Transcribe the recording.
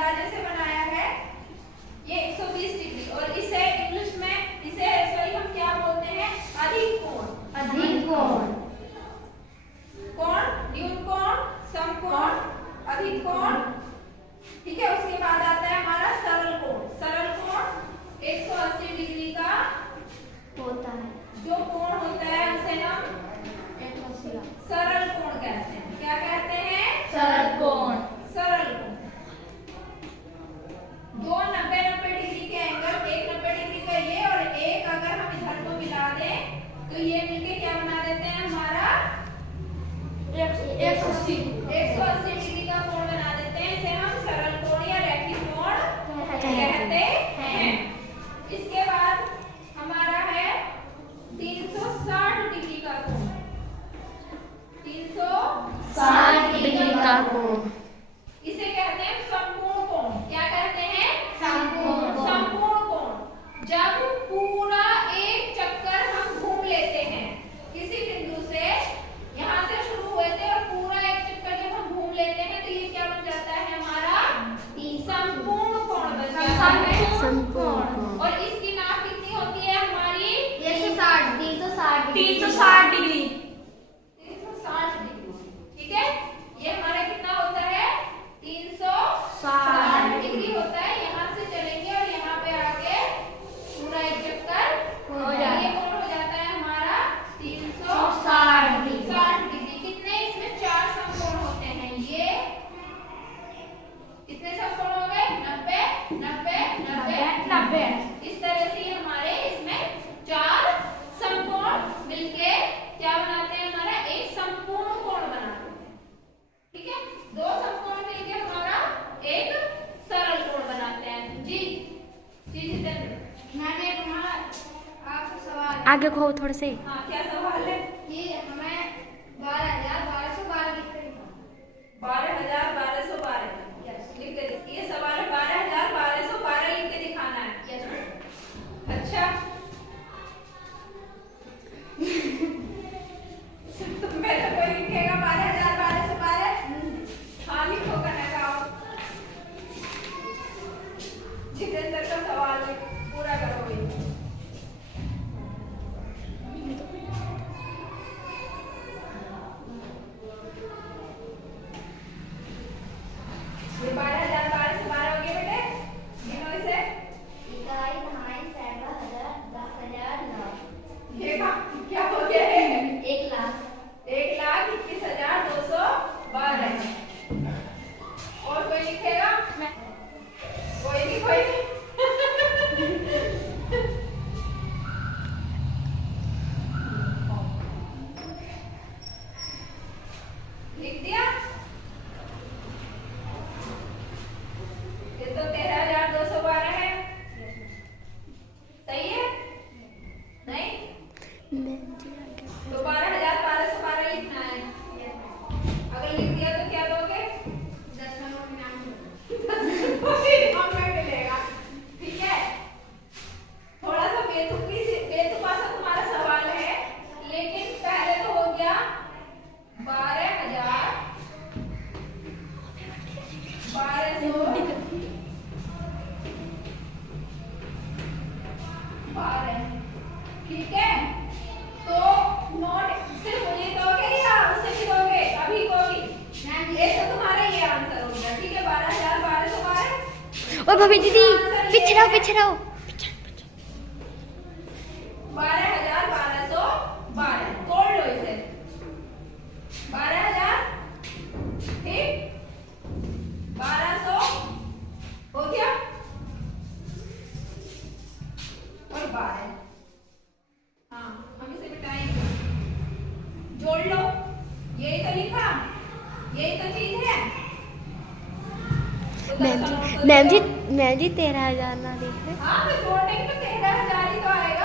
अंदाजे से बनाया है ये 120 डिग्री, और इसे इंग्लिश में इसे सॉरी हम क्या बोलते हैं, अधिक कोण। अधिक कोण, कोण, न्यून कोण, समकोण, अधिक कोण, ठीक है। उसके बाद आता है हमारा सरल कोण। सरल कोण 180 डिग्री का होता है। जो कोण होता है उसे हम सरल कोण कहते हैं। क्या कहते हैं? सरल कोण। सरल कोण। दो 90-90 डिग्री के एंगल, एक 90 डिग्री का ये और एक अगर हम इधर को मिला दें तो ये मिलके क्या बना देते हैं हमारा 180 डिग्री का कोण बना देते हैं। इसे हम सरल कोण या रैखिक कोण कहते हैं। इसके बाद हमारा है 360 डिग्री का कोण। 360 डिग्री का कोण, इसे कहते हैं संपूर्ण कोण। क्या कहते हैं? संपूर्ण कोण। संपूर्ण कोण। जब पूरा एक चक्कर हम घूम लेते हैं किसी बिंदु से, यहाँ से शुरू हुए थे और पूरा एक चक्कर जब हम घूम लेते हैं तो ये क्या बन जाता है हमारा संपूर्ण कोण बन जाता है। संपूर्ण कोण। और इसकी नाप कितनी होती है हमारी? 360 डिग्री। 360 डिग्री। ठीक है, ये हमारा कितना होता है? 360 डिग्री होता है। यहाँ से चलेंगे और यहाँ पे आके पूरा एक चक्कर हो जाए, ये कोण हो जाता है हमारा 360 डिग्री। कितने इसमें 4 समकोण होते हैं। ये कितने समकोण हो गए? 90 90 90 90। इस तरह से हमारे इसमें 4 समकोण मिलके क्या बनाते हैं? हमारा एक संपूर्ण कोण बनाते हैं। ठीक है, 2 समकोण मिलके हमारा एक सरल कोण बनाते हैं। जी जी जितेंद्र, मैंने तुम्हारा आपसे सवाल आगे को थोड़े से। हाँ क्या सवाल है? कि हमें 12,1212 लिखते हैं। 12,1212 लिख के ये सवाल है। 12,1212 लिख के दिखाना है। अच्छा तुम में से कोई लिखेगा 12,1212? हाँ लिखो, कहना गाओ। जितेंद्र का सवाल पूरा करो। ये 12,1212 हो गए बेटे, गिनो इसे। इकाई, दहाई, सैकड़ा, हजार, 10,000, लाख। ये क्या हो गया है? 1 लाख। 1,21,212। और कोई लिखेगा? कोई नहीं, कोई नहीं। लिख दिया? ये तो 13,212 है। सही है? नहीं? तो 12,1212 लिखना है। अगर लिख दिया तो क्या दोगे? 10 नंबर में नाम दो। 10 में मिलेगा। ठीक है, थोड़ा सा बेतुका सा तुम्हारा सवाल है, लेकिन पहले तो हो गया 12,000 1212। ठीक है, तो नोट सिर्फ मुझे दोगे या उसे भी दोगे? अभी को भी ये तो तुम्हारा ये आंसर हो गया। ठीक है, 12,1212। और भाभी दीदी पीछे रहो 12,1212 तोड़ लो इसे। 12,000 ठीक, 1,200 हो गया और 12। हाँ हम इसे मिटाएंगे, जोड़ लो। यही तो लिखा, यही तो चीज है। तो मैम जी 13,000 ना लिखे। हाँ तो जोड़ने में 13,000 ही तो आएगा।